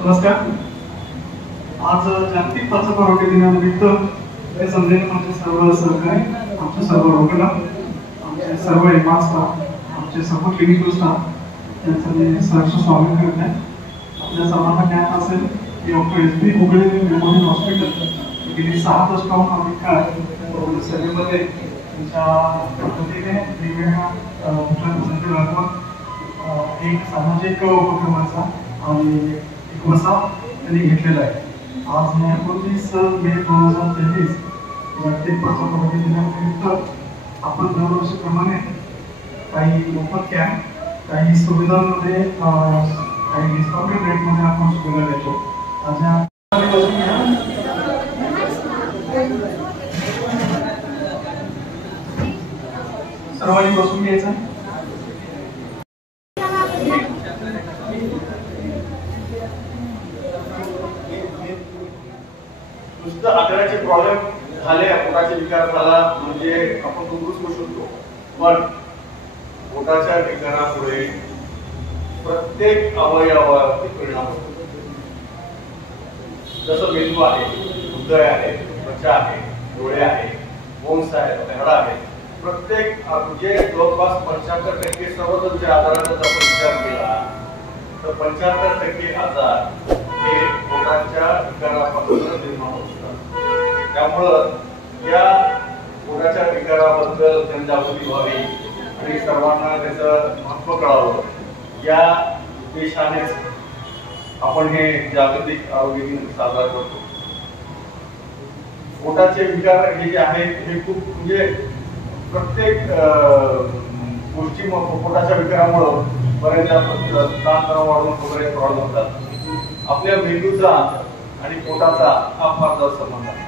नमस्कार. आज जागतिक प्राथमिक आरोग्य दिनानिमित्त समजेल आमचे सर्व सहकारी, आमचे सर्व रोगीला, आमचे सर्व एमआर स्टाफ, आमचे सर्व क्लिनिकल स्टाफ यांचं मी सहर्ष स्वागत करत आहे. आपल्या सर्वांना ज्ञात असेल की doctor S.B.. Ugale memorial hospital गेली 6 दशकाहून अधिक काळ सेवेमध्ये त्यांच्या पद्धतीने वेगवेगळ्या उपचारांसाठी लागून एक सामाजिक उपक्रमाचा आणि एक वसा त्यांनी घेतलेला आहे. आज 29 मे 2023 जागतिक प्राथमिक आरोग्य दिनानिमित्त आपण दरवर्षीप्रमाणे काही मोफत कॅम्प, काही सुविधांमध्ये काही डिस्काउंटेड रेटमध्ये आपण सुविधा देतो. सर्वांनी बसून घ्यायचं. नुसतं आजाराचे प्रॉब्लेम झाले, पोटाचे विकार झाला म्हणजे आपण तंदुरुस्त होऊ शकतो, पण पोटाच्या विकारामुळे प्रत्येक अवयवावरती परिणाम होतो. जसं मेंदू आहे, हृदय आहे, त्वचा आहे, डोळे आहे, बोन्स आहेत, हाडं आहेत. प्रत्येक म्हणजे जवळपास 75% सर्व जे आजारांचा आपण विचार केला तर 75% आजार हे पोटाच्या विकारापासून निर्माण होतात. त्यामुळं या पोटाच्या विकाराबद्दल जनजागृती व्हावी आणि सर्वांना त्याचं महत्त्व कळावं या उद्देशानेच आपण हे जागतिक आरोग्य दिन साजरा करतो. पोटाचे विकार हे जे आहेत हे खूप म्हणजे प्रत्येक गोष्टी पोटाच्या विकारामुळं बऱ्याचदा ताणतणाव वाढून वगैरे प्रॉब्लेम होतात. आपल्या मेंदूचा आणि पोटाचा हा फार जवळ संबंध आहे.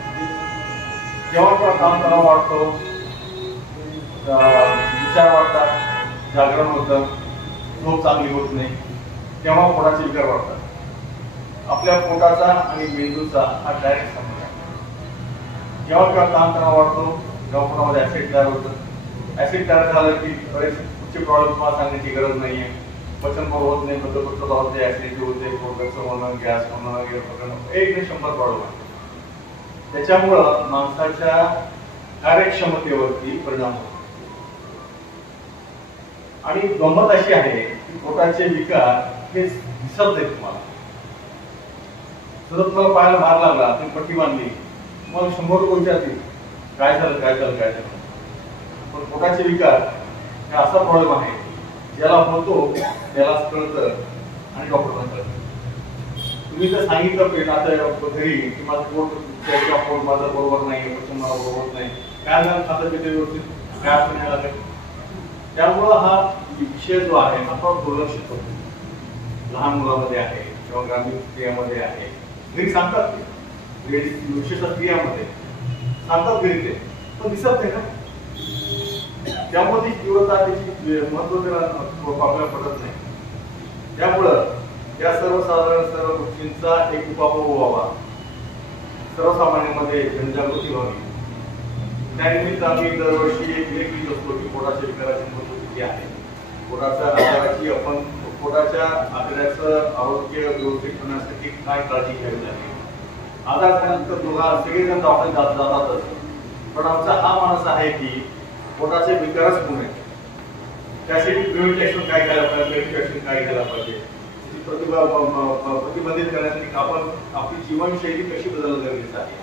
जेव्हा ताणतणाव वाढतो, विचार वाढतात, जागरण होतं, झोप चांगली होत नाही, तेव्हा पोटाचे विकार वाढतात. आपल्या पोटाचा आणि मेंदूचा हा डायरेक्ट संबंध आहे. जेव्हा ताणतणाव वाढतो तेव्हा पोटामध्ये ऍसिड तयार होतं. ऍसिड तयार झालं की बरेच पुढचे प्रॉब्लेम तुम्हाला सांगण्याची गरज नाहीये. पचन होत नाही, बद्धकोष्ठता होते, ऍसिडिटी होते, पोटाचं होणं, गॅस होणं, एक नाही 100 प्रॉब्लेम आहे. त्याच्यामुळं माणसाच्या कार्यक्षमतेवरती परिणाम होतो. आणि गंमत अशी आहे की पोटाचे विकार हे दिसत नाही तुम्हाला. जर तुम्हाला पायाला भार लागला, तुम्ही पट्टी बांधली, तुम्हाला 100 लोक विचारतील काय झालं काय झालं काय झालं. पण पोटाचे विकार हे असा प्रॉब्लेम आहे ज्याला होतो त्यालाच कळतं आणि डॉक्टरांना कळतं. तुम्ही जर सांगितलं पेट घरी की माझं पोट माझं बरोबर नाही, पचन मला बरोबर नाही, काय झालं खातं पिते व्यवस्थित, काय असं नाही लागेल. त्यामुळं हा विषय जो आहे हा फार दुर्लक्षित होतो. लहान मुलामध्ये आहे किंवा ग्रामीण स्त्रियामध्ये आहे. घरी सांगतात ते विशेषतः स्त्रियामध्ये सांगतात घरी ते, पण दिसत नाही ना. त्यामध्ये तीव्रता त्याची महत्व आपल्याला पडत नाही. त्यामुळं या सर्वसाधारण सर्व गोष्टींचा एक उपाभोग व्हावा, सर्वसामान्यांमध्ये जनजागृती व्हावी. त्यानिमित्त आम्ही दरवर्षी एक लेख लिहित असतो की पोटाच्या विकाराची महत्व किती आहे, पोटाच्या आजाराची आपण पोटाच्या आतड्याचं आरोग्य व्यवस्थित ठेवण्यासाठी काय काळजी घ्यावी लागेल. आजार झाल्यानंतर सगळेजण दवाखान्यात जातातच, पण आमचा हा मानस आहे की पोटाचे विकारच होऊ नये, त्यासाठी प्रिव्हेंटिव्ह काय करायला पाहिजे, प्रिव्हेंटिव्ह काय केला पाहिजे, प्रतिबंधित करण्यासाठी आपण आपली जीवनशैली कशी बदलणं गरजेचं आहे.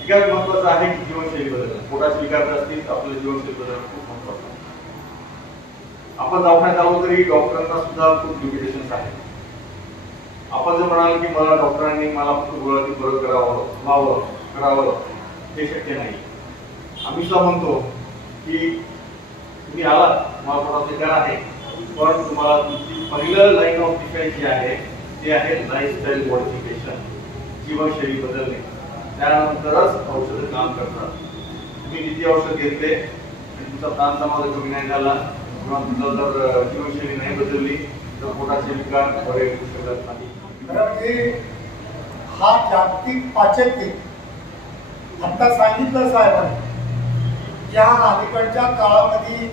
विकार महत्वाचं आहे की जीवनशैली बदलणं. पोटाचे विकार असतील तर आपलं जीवनशैली बदलणं खूप महत्वाचं आहे. आपण दवाखान्यात आलो तरी डॉक्टरांना सुद्धा खूप लिमिटेशन्स आहेत. आपण जर म्हणाल की मला डॉक्टरांनी मला फक्त गोळ्याने बरं करावं हे शक्य नाही. आम्ही सुद्धा म्हणतो की तुम्ही आलात, मला पोटाचे विकार आहे, पण तुम्हाला तुमची पहिलं लाईन ऑफ डिफेन्स जी आहे ते आहे लाईफस्टाईल मॉडिफिकेशन, जीवनशैली बदलणे. त्यानंतरच औषधं काम करतात. तुम्ही किती औषध घेतले आणि तुमचा ताणतणाव कमी नाही झाला किंवा तुमचं जर जीवनशैली नाही बदलली तर पोटाचे विकार बरे होऊ शकत नाही. हा जागतिक पाचक दिन आता सांगितलं साहेबांनी, या अलीकडच्या काळामध्ये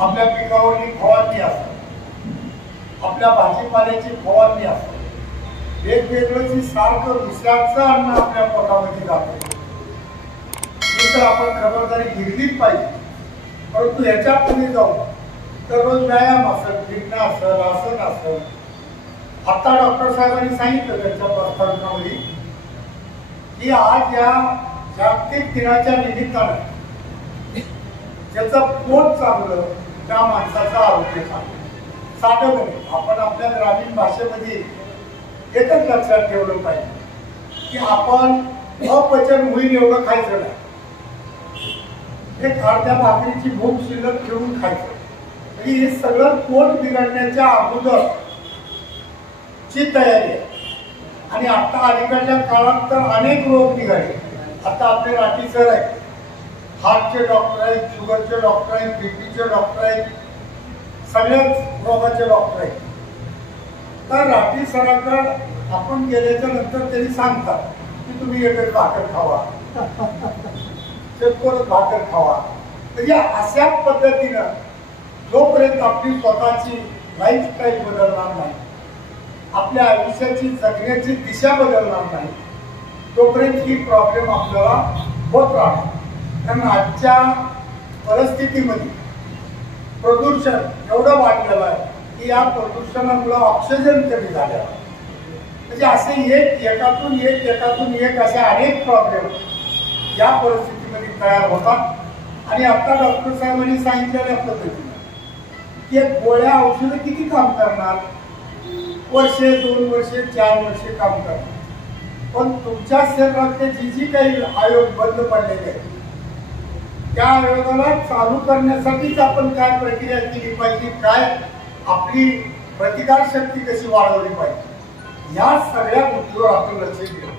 आपल्या पिकावरची फवारणी असते, आपल्या भाजीपाल्याची फवारणी असते, वेगवेगळं सारखं विषाचं अन्न आपल्या पोटामध्ये जातं. तर आपण खबरदारी घेतलीच पाहिजे. परंतु ह्याच्या पुढे जाऊन दररोज व्यायाम असेल, फिरणं असेल, आसन असेल. आता डॉक्टर साहेबांनी सांगितलं त्यांच्या प्रस्तावनामध्ये की आज या जागतिक दिनाच्या निमित्तानं ज्याचं पोट चांगलं त्या माणसाचं आरोग्य चांगलं. साधं आपण आपल्या ग्रामीण भाषेमध्ये एकच लक्षात ठेवलं पाहिजे की आपण अपचन होईल एवढं खायचं नाही. एक अर्ध्या भाकरीची भूक शिल्लक ठेवून खायचं. म्हणजे हे सगळं पोट बिघडण्याच्या अगोदर ची तयारी आहे. आणि आता अलीकडच्या काळात तर अनेक रोग निघाले. आता आपले राठी सर आहेत, हार्टचे डॉक्टर आहेत, शुगरचे डॉक्टर आहेत, बीपीचे डॉक्टर आहेत, सगळ्याच रोगाचे डॉक्टर आहेत. तर राठी सरांकडे आपण गेल्याच्या नंतर त्यांनी सांगतात की तुम्ही एकच भाकर खावा, चटकोरच भाकर खावा. म्हणजे अशा पद्धतीनं जोपर्यंत आपली स्वतःची लाईफस्टाईल बदलणार नाही, आपल्या आयुष्याची जगण्याची दिशा बदलणार नाही, तोपर्यंत ही प्रॉब्लेम आपल्याला होत राहणार. कारण आजच्या परिस्थितीमध्ये प्रदूषण एवढं वाढलेलं आहे की या प्रदूषणामुळे ऑक्सिजन कमी झालेला आहे. म्हणजे असे एकातून एक असे अनेक प्रॉब्लेम या परिस्थितीमध्ये तयार होतात. आणि आता डॉक्टर साहेबांनी सांगितलेल्या पद्धतीने की गोळ्या औषधं किती काम करणार, वर्षे, 2 वर्षे, 4 वर्षे काम करणार. पण तुमच्या शरीरातले जी काही आयोग बंद पडलेले आहेत त्या आयोगाला चालू करण्यासाठीच आपण काय प्रक्रिया केली पाहिजे, काय आपली प्रतिकार शक्ती कशी वाढवली पाहिजे, या सगळ्या गोष्टीवर आपण लक्ष दिलं.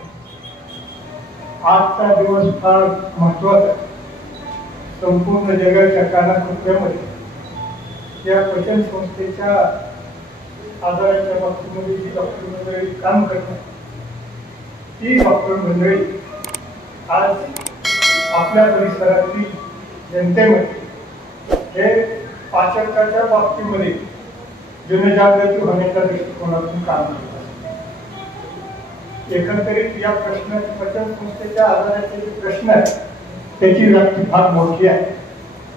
आजचा दिवस फार महत्वाचा. संपूर्ण जगाच्या कानाकोपऱ्यामध्ये या पचन संस्थेच्या आजाराच्या बाबतीमध्ये जी डॉक्टर मंडळी काम करतात ती डॉक्टर मंडळी आज आपल्या परिसरातील जनतेमध्ये हे पाचकाच्या बाबतीमध्ये जनजागृती होण्याच्या दृष्टिकोनातून काम करतात. एकंदरीत या प्रश्नाचे पचन संस्थेच्या आजाराचे जे प्रश्न आहेत त्याची व्याप्ती फार मोठी आहे.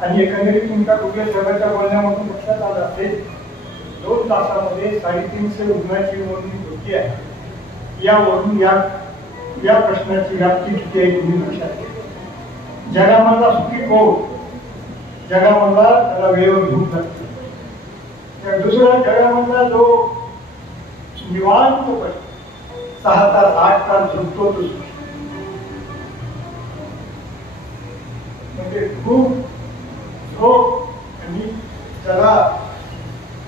आणि एकंदरीत तुमच्या कुठल्या साहेबांच्या बोलण्यामधून लक्षात आलं असेल 2 तासामध्ये 350 रुग्णांची नोंदणी होती आहे. यावरून या प्रश्नाची व्याप्ती किती आहे तुम्ही लक्षात घ्या. जगामधला सुखी पोट जगामधला त्याला वेळेवर घेऊन जातो. दुसरा जगामधला जो निवांतपणे 6 तास 8 तास झोपतो तो म्हणजे खूप झोप आणि त्याला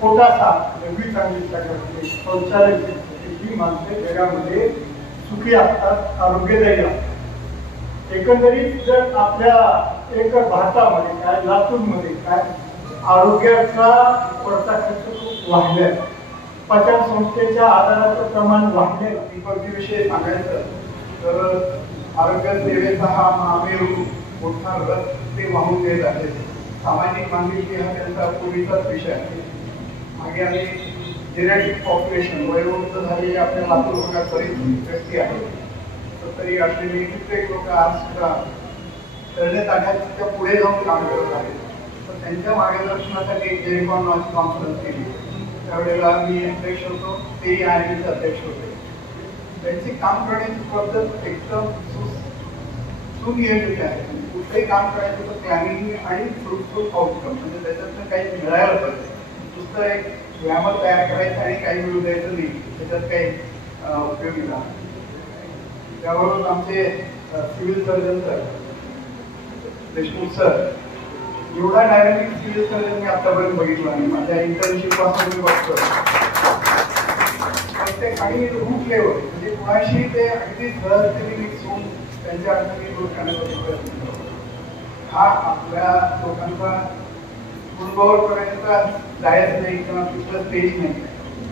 पोटासा एवढी चांगली करते शौचालय ही माणसे जगामध्ये सुखी असतात, आरोग्यदायी असतात. एकंदरीत जर आपल्या एक भारतामध्ये काय लातूरमध्ये काय आरोग्याचा पडता खर्च खूप वाढलाय, पचन संस्थेच्या आजाराचं प्रमाण वाढले. विषयी सांगायचं तर आरोग्य सेवेचा हा महामेरू मोठा रथ ते वाहून देत आहे. सामाजिक बांधिलकी हा त्यांचा पूर्वीचाच विषय आहे. मागे आम्ही जेनेटिक पॉप्युलेशन वयोवृद्ध झालेले आपल्या लातूर भागात बरीच व्यक्ती आहेत, तरी असलेली कित्येक लोक आज सुद्धा करण्यात आघातच्या पुढे जाऊन काम करत आहेत. तर त्यांच्या मार्गदर्शनासाठी जेनेकॉन नावाची कॉन्फरन्स केली. त्यावेळेला मी अध्यक्ष होतो, तेही आयएमचे अध्यक्ष होते. त्यांची काम करण्याची पद्धत एकदम सुनियोजित आहे. कुठलंही काम करायचं तर प्लॅनिंग आणि फ्रुटफुल आउटकम, म्हणजे त्याच्यातनं काही मिळायला पाहिजे. नुसतं एक व्यायाम तयार करायचं आणि काही मिळू द्यायचं नाही, त्याच्यात काही उपयोगी नाही. त्यावरून आमचे civil surgeon sir Deshmukh sir, एवढा डायनामिक सिव्हिल सर्जन मी आतापर्यंत बघितला नाही. माझ्या इंटर्नशिप पासून मी बघतो प्रत्येक आणि रूट लेवल म्हणजे कुणाशी ते अगदी सहजतेने मिक्स होऊन त्यांच्या अडचणी दूर करण्याचा प्रयत्न करतो. हा आपल्या लोकांचा कुटुंबावरपर्यंत जायचं नाही किंवा तिथलं स्टेज नाही.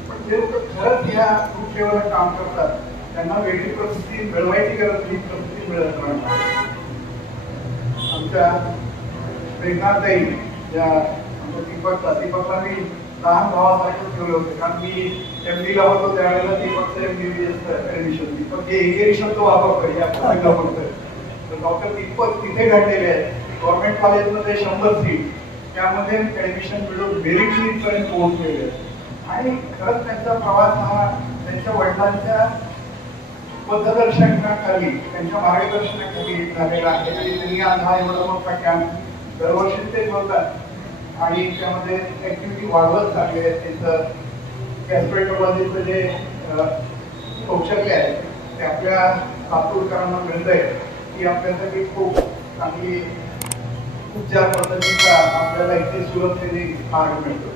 पण जे लोक खरंच या रूट लेवलला काम करतात त्यांना वेगळी परिस्थिती मिळवायची गरज ही परिस्थिती मिळत नाही. आमच्या प्रेरणाताई ज्या आमच्या दीपकला मी लहान भावासारखं ठेवलं होतं, कारण मी MD ला होतो त्यावेळेला दीपकचं MBBS ऍडमिशन. दीपक जे इंग्लिश शब्द वापरतोय या पुस्तकाला बोलतोय. तर डॉक्टर दीपक तिथे घडलेले आहेत. गव्हर्नमेंट कॉलेजमध्ये 100 सीट त्यामध्ये ऍडमिशन मिळून मेरिट शीट पर्यंत पोहोचलेले. आणि खरंच त्यांचा प्रवास हा त्यांच्या वडिलांच्या पथदर्शनाखाली त्यांच्या मार्गदर्शनाखाली झालेला आहे. आणि त्यांनी आज हा एवढा मोठा कॅम्प दरवर्षी ते ठेवतात आणि त्यामध्ये ऍक्टिव्हिटी वाढवत चालली आहे. त्यांचं गॅस्ट्रोएंटरोलॉजीचं जे कौशल्य आहे ते आपल्या लातूरकरांना मिळत आहे. ही आपल्यासाठी खूप चांगली उपचार पद्धतीचा आपल्याला इथे सुलभतेने मार्ग मिळतो.